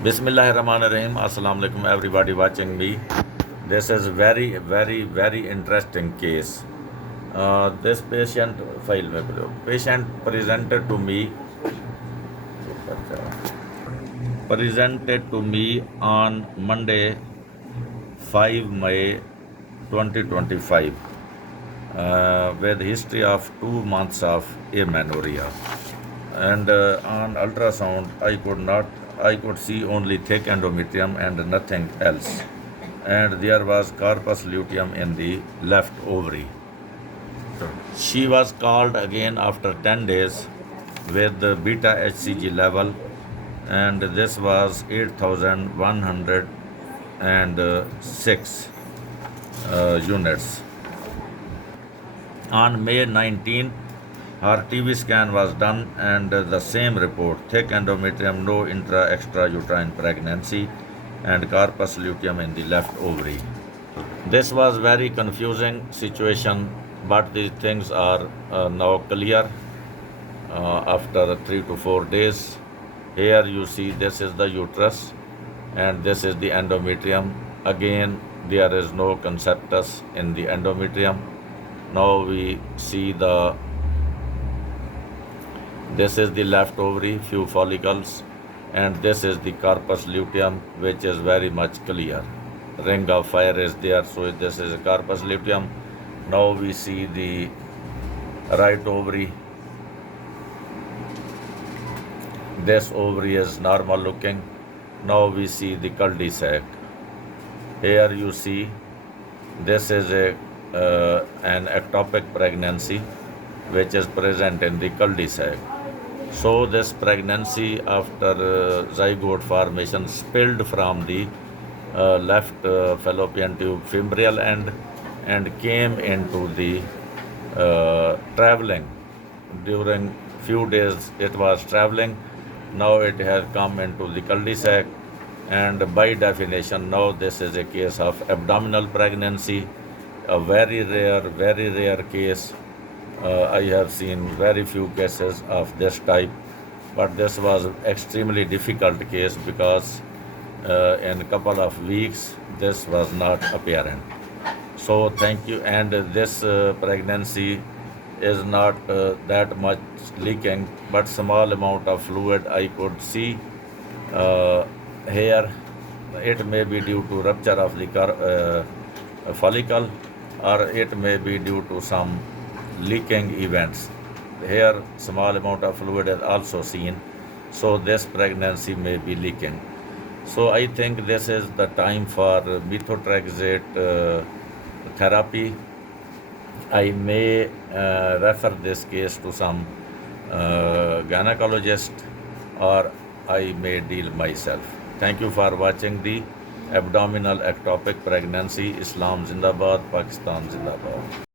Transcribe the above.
Bismillahirrahmanirrahim. Assalamu alaikum everybody watching me. This is very interesting case. This patient presented to me on Monday 5 May 2025 with history of 2 months of amenorrhea. And on ultrasound, I could see only thick endometrium and nothing else. And there was corpus luteum in the left ovary. She was called again after 10 days with the beta HCG level, and this was 8,106 units. On May 19th, her TV scan was done, and the same report: thick endometrium, no extrauterine pregnancy, and corpus luteum in the left ovary. This was very confusing situation, but these things are now clear after 3 to 4 days. Here you see this is the uterus and this is the endometrium. Again, there is no conceptus in the endometrium. Now we see this is the left ovary, few follicles, and this is the corpus luteum, which is very much clear. Ring of fire is there, so this is a corpus luteum. Now we see the right ovary. This ovary is normal looking. Now we see the cul-de-sac. Here you see this is an ectopic pregnancy which is present in the cul-de-sac. So this pregnancy after zygote formation spilled from the left fallopian tube fimbrial end and came into the traveling. During few days it was traveling. Now it has come into the cul-de-sac, and by definition now this is a case of abdominal pregnancy, a very rare case. I have seen very few cases of this type, but this was extremely difficult case because in a couple of weeks this was not apparent. So thank you. And this pregnancy is not that much leaking, but small amount of fluid I could see here. It may be due to rupture of the follicle, or it may be due to some leaking events. Here small amount of fluid is also seen, so this pregnancy may be leaking. So I think this is the time for methotrexate therapy. I may refer this case to some gynecologist, or I may deal myself. Thank you for watching the abdominal ectopic pregnancy. Islam Zindabad, Pakistan Zindabad.